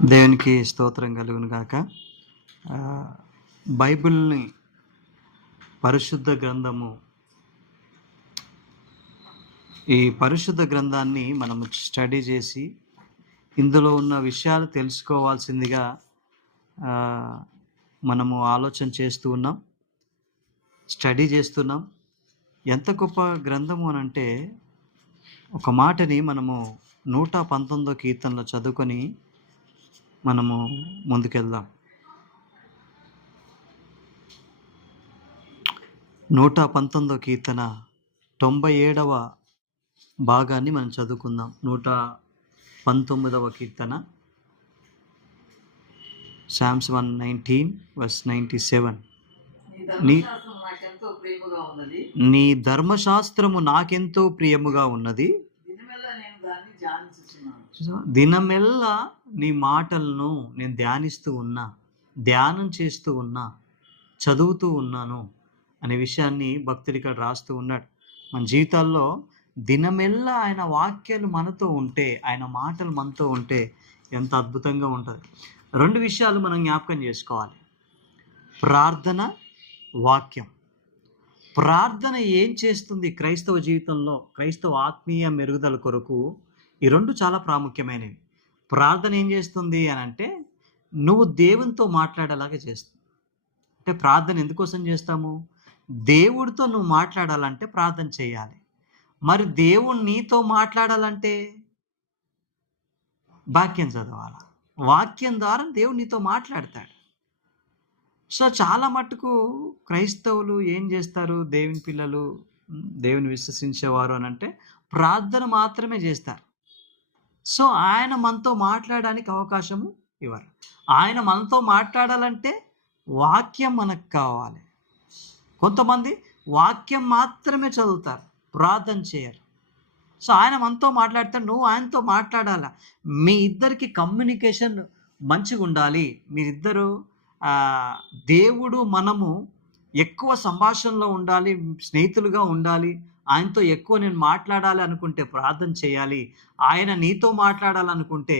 దేవునికి స్తోత్రం కలుగును గాక. బైబిల్ని పరిశుద్ధ గ్రంథము, ఈ పరిశుద్ధ గ్రంథాన్ని మనము స్టడీ చేసి ఇందులో ఉన్న విషయాలు తెలుసుకోవాల్సిందిగా మనము ఆలోచన చేస్తూ ఉన్నాం, స్టడీ చేస్తున్నాం. ఎంత గొప్ప గ్రంథము అనంటే, ఒక మాటని మనము 119వ కీర్తనలో చదువుకొని మనము ముందుకెళ్దాం. 119వ కీర్తన 97వ భాగాన్ని మనం చదువుకుందాం. 119వ కీర్తన, Psalms 119:97. నీ ధర్మశాస్త్రము నాకెంతో ప్రియముగా ఉన్నది, దినమెల్లా నీ మాటలను నేను ధ్యానిస్తూ ఉన్నా, ధ్యానం చేస్తూ ఉన్నా, చదువుతూ ఉన్నాను అనే విషయాన్ని భక్తుడు ఇక్కడ రాస్తూ ఉన్నాడు. మన జీవితాల్లో దినమెల్లా ఆయన వాక్యాలు మనతో ఉంటే, ఆయన మాటలు మనతో ఉంటే ఎంత అద్భుతంగా ఉంటుంది. రెండు విషయాలు మనం జ్ఞాపకం చేసుకోవాలి: ప్రార్థన, వాక్యం. ప్రార్థన ఏం చేస్తుంది క్రైస్తవ జీవితంలో, క్రైస్తవ ఆత్మీయ మెరుగుదల కొరకు ఈ రెండు చాలా ప్రాముఖ్యమైనవి. ప్రార్థన ఏం చేస్తుంది అని అంటే, నువ్వు దేవునితో మాట్లాడేలాగా చేస్తుంది. అంటే ప్రార్థన ఎందుకోసం చేస్తాము? దేవుడితో నువ్వు మాట్లాడాలంటే ప్రార్థన చేయాలి. మరి దేవుడు నీతో మాట్లాడాలంటే వాక్యం చదవాలి. వాక్యం ద్వారా దేవుడు నీతో మాట్లాడతాడు. సో చాలా మట్టుకు క్రైస్తవులు ఏం చేస్తారు, దేవుని పిల్లలు, దేవుని విశ్వసించేవారు అని అంటే ప్రార్థన మాత్రమే చేస్తారు. సో ఆయన మనతో మాట్లాడడానికి అవకాశము ఇవ్వరు. ఆయన మనతో మాట్లాడాలంటే వాక్యం మనకు కావాలి. కొంతమంది వాక్యం మాత్రమే చదువుతారు, ప్రార్థన చేయరు. సో ఆయన మనతో మాట్లాడతాడు, నువ్వు ఆయనతో మాట్లాడాలా. మీ ఇద్దరికి కమ్యూనికేషన్ మంచిగా ఉండాలి. మీరిద్దరూ దేవుడు మనము ఎక్కువ సంభాషణలో ఉండాలి, స్నేహితులుగా ఉండాలి. ఆయనతో ఎక్కువ నేను మాట్లాడాలి అనుకుంటే ప్రార్థన చేయాలి. ఆయన నీతో మాట్లాడాలనుకుంటే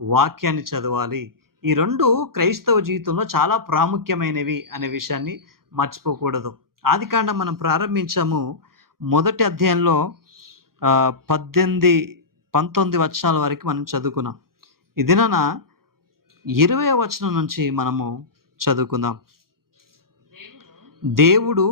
వాక్యాన్ని చదవాలి. ఈ రెండు క్రైస్తవ జీవితంలో చాలా ప్రాముఖ్యమైనవి అనే విషయాన్ని మర్చిపోకూడదు. ఆదికాండం మనం ప్రారంభించాము. మొదటి అధ్యాయంలో 18-19 వచనాల వరకు మనం చదువుకున్నాం. ఇదిన 20వ వచనం నుంచి మనము చదువుకుందాం. దేవుడు